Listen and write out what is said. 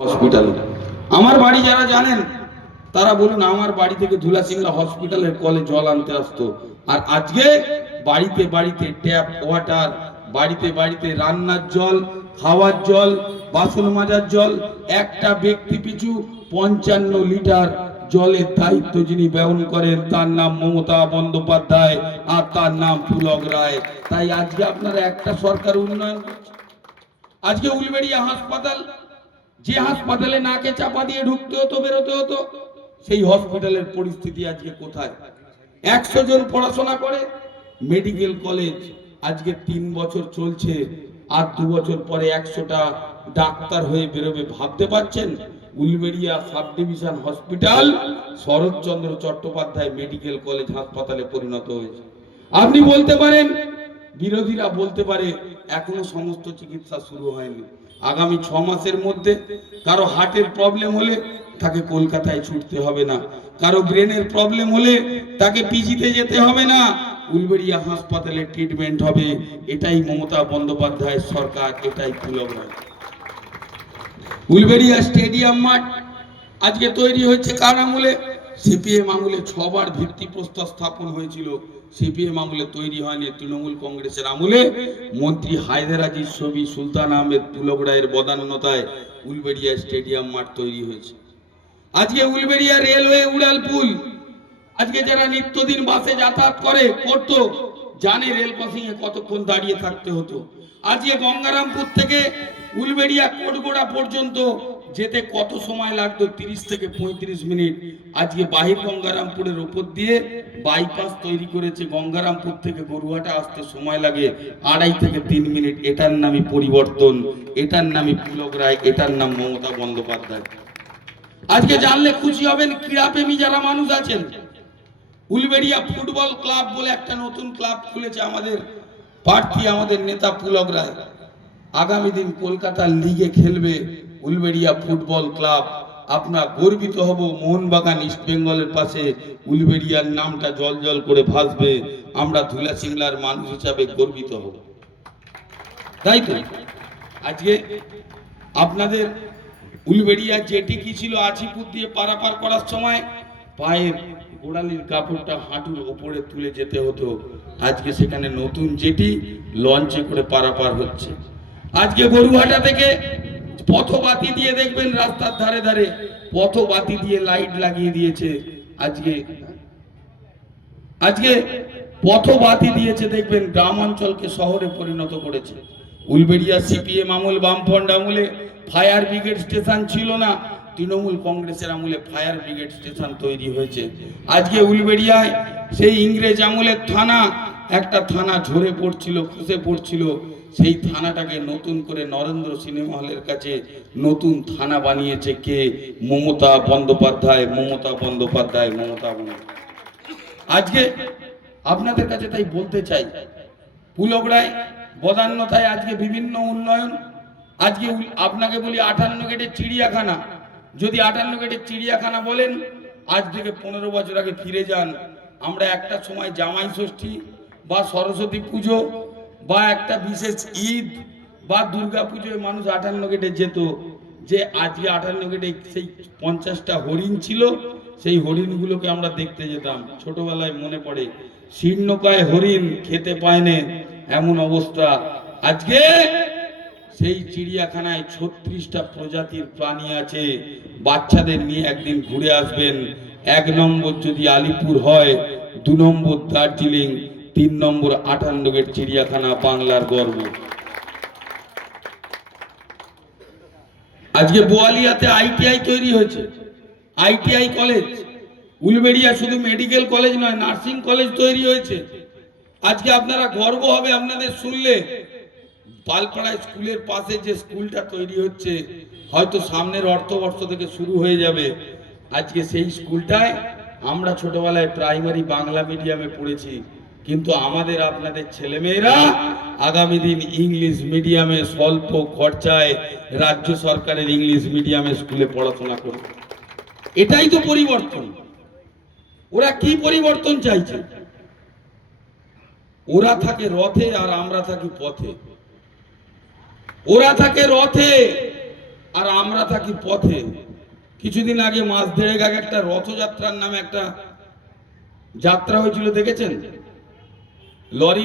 Hospital আমার বাড়ি যারা জানেন তারা বলুন আমার বাড়ি থেকে ধুলাসিংলা হসপিটালের কলে জল আনতে আসতো। আর আজকে বাড়িতে বাড়িতে ট্যাপ ওয়াটার, বাড়িতে বাড়িতে রান্নার জল, খাওয়ার জল, বাসন মাজার জল, একটা ব্যক্তি পিছু 55 লিটার জলের দায়িত্ব যিনি বহন করেন তার নাম মমতা বন্দ্যোপাধ্যায় আর তার নাম পুলক রায়। তাই আজকে আপনারা একটা সরকার উন্নয়ন করছে। আজকে উলবেড়িয়া হাসপাতাল, যে হাসপাতালে নাকে চাপা দিয়ে ঢুকতে হতো বেরোতে হতো, সেই হসপিটালের পরিস্থিতি আজকে কোথায়? 100 জন পড়াশোনা করে মেডিকেল কলেজ আজকে 3 বছর চলছে, আর 2 বছর পরে 100টা ডাক্তার হয়ে বেরোবে। ভাবতে পারছেন? Uluberia sub division hospital Saratchandra Chattopadhyay medical college হাসপাতালে পরিণত হয়েছে। আপনি বলতে পারেন, বিরোধীরা বলতে পারে এখনো সমস্ত চিকিৎসা শুরু হয়নি। আগামী 6 মাসের মধ্যে কারো হার্টের প্রবলেম হলে তাকে কলকাতায় ছুটতে হবে না, কারো ব্রেনের প্রবলেম হলে তাকে পিজিতে যেতে হবে না, উলবেড়িয়া হাসপাতালে ট্রিটমেন্ট হবে। এটাই মমতা বন্দ্যোপাধ্যায়ের সরকার, এটাই পুলক রায়। উলবেড়িয়া স্টেডিয়াম মাঠ আজকে তৈরি হয়েছে কার আমলে? সিপিএম আমলে 6 বার ভিত্তিপ্রস্তর স্থাপন হয়েছিল। সিপিএম আমলে তৈরি হয়নি, তৃণমূল কংগ্রেসের আমলে মন্ত্রী হায়দার আজিজ ছবি সুলতান আহমেদ পুলক রায়ের বদান্যতায় উলবেড়িয়া স্টেডিয়াম মাঠ তৈরি হয়েছে। আজকে উলবেড়িয়া রেলওয়ে উড়ালপুল, আজকে যারা নিত্যদিন বাসে যাতায়াত করতো জানে রেল ক্রসিং এ কতক্ষণ দাঁড়িয়ে থাকতে হতো। আজকে গঙ্গারামপুর থেকে উলবেড়িয়া কোটগোড়া পর্যন্ত যেতে কত সময় লাগতো? 30 থেকে 35 মিনিট। আজকে বাহির গঙ্গারামপুরের উপর দিয়ে বাইপাস তৈরি করেছে, গঙ্গারামপুর থেকে গরুহাটা আসতে সময় লাগে 2.5 থেকে 3 মিনিট। এটার নামই পরিবর্তন, এটার নামই পুলক রায়, এটার নাম মমতা বন্দ্যোপাধ্যায়। আজকে জানলে খুশি হবেন, ক্রীড়াপ্রেমী যারা মানুষ আছেন, উলবেড়িয়া ফুটবল ক্লাব বলে একটা নতুন ক্লাব খুলেছে আমাদের প্রার্থী, আমাদের নেতা পুলক রায়। আগামী দিন কলকাতার লিগে খেলবে উলবেড়িয়া ফুটবল ক্লাব। আপনার গর্বিত হব, মোহনবাগান ইস্ট বেঙ্গলের পাশে উলবেড়িয়ার নামটা জল জল করে ভাসবে। আমরা ধুলাসিংলার মানুষ হিসাবে গর্বিত হব, তাই তো? আজকে আপনাদের উলবেড়িয়া যেটি কি ছিল, আজিপুর দিয়ে পারাপার করার সময় পায়ের গোড়ালির কাপড়টা হাঁটুর ওপরে তুলে যেতে হতো। আজকে সেখানে নতুন যেটি লঞ্চে করে পারাপার হচ্ছে। আজকে গরুহাটা থেকে পথবাতি দিয়ে দেখবেন রাস্তার ধারে ধারে পথবাতি দিয়ে লাইট লাগিয়ে দিয়েছে। আজকে পথবাতি দিয়েছে, দেখবেন গ্রাম অঞ্চলকে শহরে পরিণত করেছে। উলবেড়িয়া সিপিএম আমল, বামফ্রন্ট আমলে ফায়ার ব্রিগেড স্টেশন ছিল না, তৃণমূল কংগ্রেসের আমলে ফায়ার ব্রিগেড স্টেশন তৈরি হয়েছে। আজকে উলবেড়িয়ায় সেই ইংরেজ আমলের থানা, একটা থানা ঝরে পড়ছিল, খসে পড়ছিল, সেই থানাটাকে নতুন করে নরেন্দ্র সিনেমা হলের কাছে নতুন থানা বানিয়েছে কে? মমতা বন্দ্যোপাধ্যায়, মমতা বন্দ্যোপাধ্যায়, মমতা বন্দ্যোপাধ্যায়। আজকে আপনাদের কাছে তাই বলতে চাই, পুলক রায় বদান্যতায় আজকে বিভিন্ন উন্নয়ন। আজকে আপনাকে বলি 58 গেটের চিড়িয়াখানা, যদি 58 গেটের চিড়িয়াখানা বলেন, আজ থেকে 15 বছর আগে ফিরে যান, আমরা একটা সময় জামাই ষষ্ঠী বা সরস্বতী পুজো বা একটা বিশেষ ঈদ বা দুর্গা পুজোয় মানুষ 58 গেটে যেত। যে আজকে 58 গেটে সেই 50টা হরিণ ছিল, সেই হরিণগুলোকে আমরা দেখতে যেতাম। ছোটবেলায় মনে পড়ে, শীর্ণকায় হরিণ খেতে পায় না, এমন অবস্থা। আজকে সেই চিড়িয়াখানায় 36টা প্রজাতির প্রাণী আছে। বাচ্চাদের নিয়ে একদিন ঘুরে আসবেন। 1 নম্বর যদি আলিপুর হয়, 2 নম্বর দার্জিলিং, 3 নম্বর 58 গেট চিড়িয়াখানা, বাংলার গর্ব। আজকে বোয়ালিয়াতে আইটিআই তৈরি হয়েছে, আইটিআই কলেজ। উলবেড়িয়া শুধু মেডিকেল কলেজ নয়, নার্সিং কলেজ তৈরি হয়েছে। আজকে আপনারা গর্ব হবে আপনাদের শুনলে, পালপাড়া স্কুলের পাশে যে স্কুলটা তৈরি হচ্ছে, হয়তো সামনের অর্থবর্ষ থেকে শুরু হয়ে যাবে। আজকে সেই স্কুলটায় আমরা ছোটবেলায় প্রাইমারি বাংলা মিডিয়ামে পড়েছি, কিন্তু আমাদের আপনাদের ছেলেমেয়েরা আগামী দিন ইংলিশ মিডিয়ামে স্বল্প খরচায় রাজ্য সরকারের ইংলিশ মিডিয়ামে স্কুলে পড়াশোনা করবে। এটাই তো পরিবর্তন। ওরা কি পরিবর্তন চাইছে? ওরা থাকে রথে আর আমরা থাকি পথে। ওরা থাকে রথে আর আমরা থাকি পথে। কিছুদিন আগে, মাস দেড়েক আগে, একটা রথযাত্রার নামে একটা যাত্রা হয়েছিল, দেখেছেন? লরি